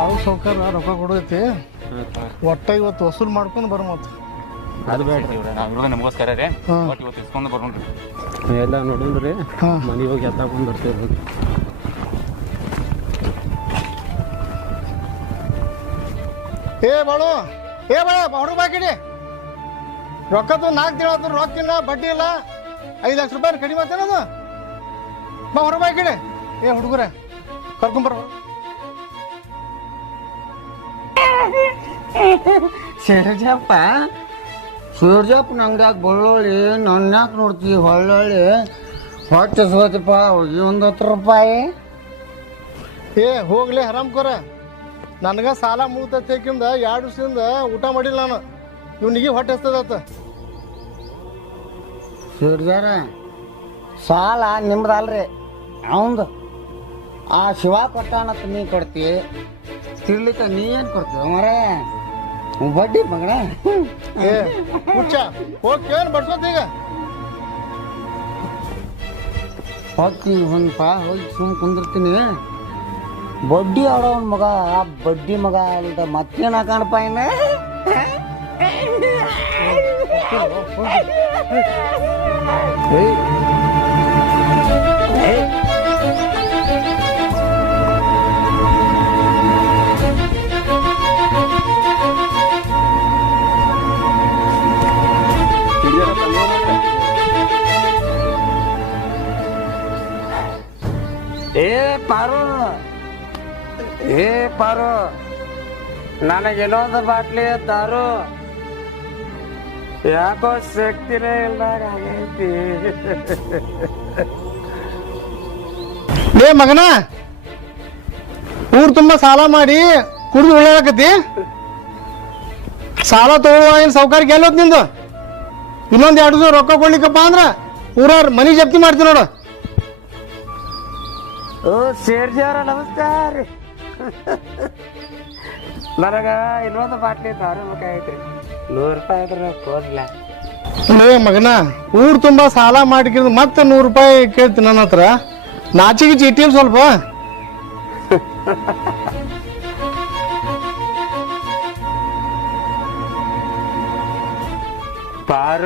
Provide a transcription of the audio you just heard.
ಅವ್ರ ಸೌಕರ್ ರೊಕ್ಕ ಕೊಡೈತಿ ಒಟ್ಟ ಇವತ್ತು ವಸೂಲ್ ಮಾಡ್ಕೊಂಡು ಬರ ಮತ್ತ ಅದು ಬೇಡ್ರಿ ನಾವಿರೋದು ನಮಗೋಸ್ಕರ ರೀ ಒಟ್ಟು ಇವತ್ತು ಇಸ್ಕೊಂಡು ಬರೋಣ್ರಿ ಎಲ್ಲ ನೋಡೋಣ್ರಿ ಮನೆಗೆ ಹೋಗಿ ಎತ್ತಾಕೊಂಡು ಬರ್ತೀವಿ. ಬಾಳು ಹುಡುಗ ಬಾಕಿಡಿ ರೊಕ್ಕದ್ದು 4 ತಿಂಗಳ ರೊಕ್ಕ ಇಲ್ಲ ಬಡ್ಡಿ ಇಲ್ಲ 5 ಲಕ್ಷ ರೂಪಾಯಿ ಕಡಿಮೆ ಆಗ್ತೇನದು ಬಾ ಹೊರ ಬಾಕಿಡಿ ಹುಡುಗರ ಕರ್ಕೊಂಬರ ಸೂರ್ಜಪ್ಪನ ಅಂಗಡಿಯಾಗ ಬೆಳ್ಳುಳ್ಳಿ ನನ್ನ ಯಾಕೆ ನೋಡ್ತೀವಿ ಹೊಳ್ಳೊಳ್ಳಿ ಹೊಟ್ಟೆ ಸೋತಪ್ಪ ಒಂದು 10 ರೂಪಾಯಿ ಹೋಗ್ಲಿ ಹರಾಮ್ಕೋರ ನನಗ ಸಾಲ ಮುಗ್ದಕ್ಕಿಂದ 2 ವರ್ಷದಿಂದ ಊಟ ಮಾಡಿಲ್ಲ ನಾನು ಇವ್ನಿಗೆ ಹೊಟ್ಟೆ ಹಸ್ತದತ್ತ ಸೂರ್ಜಾರ ಸಾಲ ನಿಮ್ದಲ್ರಿ ಅವಂದು ಆ ಶಿವ ಕೊಟ್ಟಾನತ್ತ ನೀ ಕೊಡ್ತಿ ತಿರ್ಲಿಕ್ಕ ನೀ ಏನು ಕೊಡ್ತೀವ ಮರೇ ಬಡ್ಡಿ ಮಗಣ ಹುಚ್ಚ ಹೋಗಿ ಕೇಳಿ ಬಡ್ಸೋತ್ ಈಗ ಹೋಗ್ತೀನಿ ಹೋಗಿ ಸುಮ್ ಕುಂದಿರ್ತೀನಿ ಬಡ್ಡಿ ಆಡೋನ್ ಮಗ ಆ ಬಡ್ಡಿ ಮಗ ಅಲ್ದ ಮತ್ತೇನ ಕಾಣಪ್ಪ ಇನ್ನ ಪಾರು ನನಗೆ ಇನ್ನೊಂದು ಬಾಟ್ಲಿ ದಾರು ಯಾಕೋ ಶಕ್ತಿನೇ ಇಲ್ದಾಗ ಆಗೈತಿ ಮಗನ ಊರ್ ತುಂಬಾ ಸಾಲ ಮಾಡಿ ಕುಡಿದು ಉಳ್ಳಾಕತಿ ಸಾಲ ತಗೊಳ್ಳುವ ಏನ್ ಸೌಕರ್ಯ ಗೆಲ್ಲೋದ್ ನಿಂದು ಇನ್ನೊಂದ್ 2 ದಿವಸ ರೊಕ್ಕ ಕೊಡ್ಲಿಕ್ಕಪ್ಪ ಅಂದ್ರ ಊರವ್ರ ಮನಿ ಜಪ್ತಿ ಮಾಡ್ತೀವಿ ನೋಡು ಓ ಸೇರ್ಜಾರ ನಮಸ್ಕಾರ ನನಗ ಇನ್ನೊಂದು ಬಾಟ್ಲಿ ದಾರು ಬೇಕಾಗೈತ್ರಿ 100 ರೂಪಾಯಿ ಇದ್ರೆ ಕೊಡ್ಲ ಮಗನ ಊರ್ ತುಂಬಾ ಸಾಲ ಮಾಡಿಕಿದ್ ಮತ್ತೆ 100 ರೂಪಾಯಿ ಕೇಳ್ತೀನಿ ನನ್ನ ಹತ್ರ ನಾಚಿಗೆ ಚೀಟಿಲ್ ಸ್ವಲ್ಪ ಪಾರು